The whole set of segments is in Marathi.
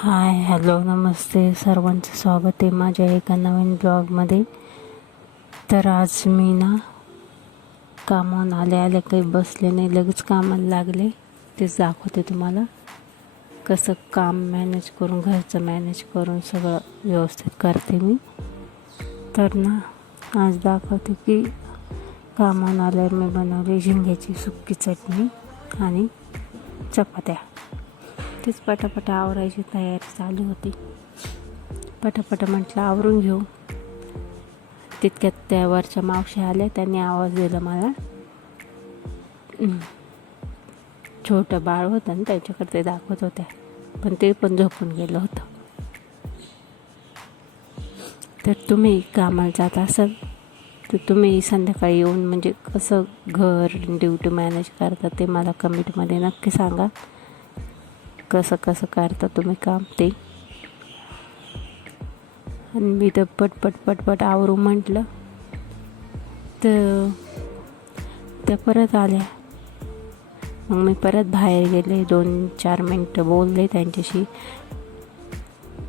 हाय हॅलो नमस्ते. सर्वांचं स्वागत आहे माझ्या एका नवीन ब्लॉगमध्ये. तर आज मी ना कामावून आले आले काही बसले नाही लगेच कामाला लागले. तेच दाखवते तुम्हाला. कसं काम मॅनेज करून घरचं मॅनेज करून सगळं व्यवस्थित करते मी. तर ना आज दाखवते की कामावून आल्यावर मी बनवली झिंग्याची सुक्की चटणी आणि चपात्या. तीच पटापटा आवरायची तयारी चालू होती. पटापट म्हटलं आवरून घेऊ. तितक्यात त्या वरच्या मावशी आल्या त्यांनी आवाज दिला मला. छोटं बाळ होतं ना त्यांच्याकडे ते दाखवत होत्या. पण ते पण झोपून गेलं होतं. तर तुम्ही कामाला जात असाल तर तुम्ही संध्याकाळी येऊन म्हणजे कसं घर ड्युटी मॅनेज करता ते मला कमेंटमध्ये नक्की सांगा. कसं कसं करता तुम्ही काम ते? आणि मी तर पटपट पटपट आवरू म्हटलं. तर त्या परत आल्या. मग मी परत बाहेर गेले. दोन चार मिनटं बोलले त्यांच्याशी.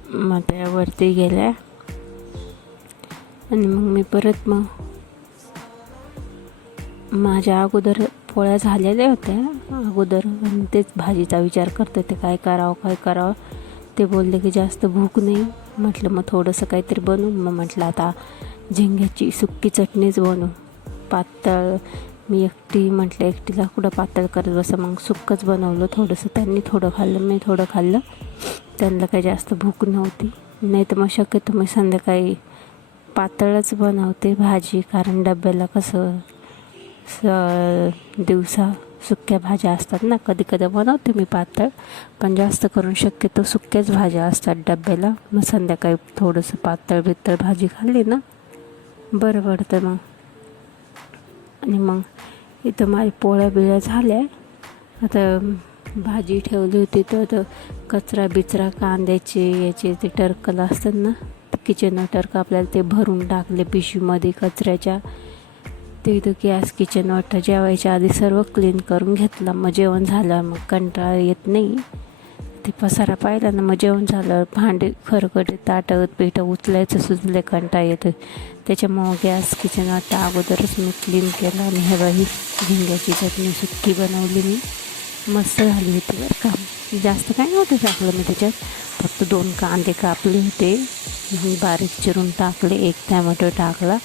मग त्यावरती गेल्या. आणि मग मी परत मग माझ्या अगोदर पोळ्या झालेल्या होत्या अगोदर. आणि तेच भाजीचा विचार करते ते काय करावं काय करावं. ते बोलले की जास्त भूक नाही. म्हटलं मग थोडंसं काहीतरी बनवू. मग म्हटलं आता झिंग्याची सुक्की चटणीच बनवू. पातळ. मी एकटी म्हटलं एकटीला कुठं पातळ करत बसं? मग सुक्कच बनवलं थोडंसं. त्यांनी थोडं खाल्लं मी थोडं खाल्लं. त्यांना काही जास्त भूक नव्हती. नाही तर मग शक्यतो मी संध्याकाळी पातळच बनवते भाजी कारण डब्याला कसं स दिवसा सुक्या भाज्या असतात ना कधी कधी बनवते मी पातळ पण जास्त करून शक्यतो सुक्याच भाज्या असतात डब्याला. मग संध्याकाळी थोडंसं पातळ बितळ भाजी खाल्ली ना बरं पडतं मग. आणि मग इथं माझ्या पोळ्या बिळ्या झाल्या. आता भाजी ठेवली होती तर कचरा बिचरा कांद्याचे याचे ते टर्कल असतात ना किचन टर्क आपल्याला ते भरून टाकले पिशवीमध्ये कचऱ्याच्या. ते इथं गॅस किचन वाटतं जेवायच्या आधी सर्व क्लीन करून घेतलं. मग जेवण झालं मग कंटाळा येत नाही. ते पसारा पाहिला ना मग जेवण झालं भांडे खरखडे ताटं पिठं उचलायचं सुचले कंटाळा येतं त्याच्यामुळं गॅस किचन वाटतं अगोदरच मी क्लीन केलं आणि हे बाई झिंग्याची चटणी सुक्की बनवली मी. मस्त झाली होती बरं का. जास्त काय नव्हतं टाकलं मी त्याच्यात. फक्त दोन कांदे कापले होते. बारीक चिरून टाकले. एक टॅमॅटो टाकला.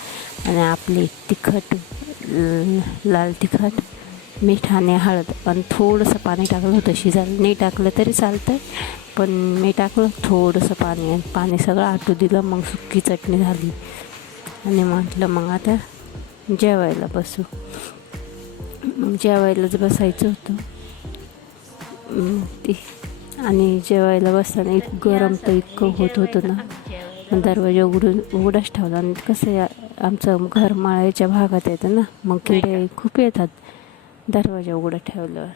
आणि आपले तिखट लाल तिखट मीठ आणि हळद आणि थोडंसं पाणी टाकलं होतं शिजायला नाही टाकलं तरी चालतं पण मी टाकलं थोडंसं पाणी आणि पाणी सगळं आटू दिलं मग सुकी चटणी झाली आणि म्हटलं मग आता जेवायला बसू मग जेवायलाच बसायचं होतं ती आणि जेवायला बसताना इतकं गरम तर इतकं होत होतं ना दरवाजा उघडून उघडाच ठेवला आणि कसं आमचं घर माळ्याच्या भागात येतं ना. मग किडे खूप येतात. दरवाजा उघडा ठेवल्यावर.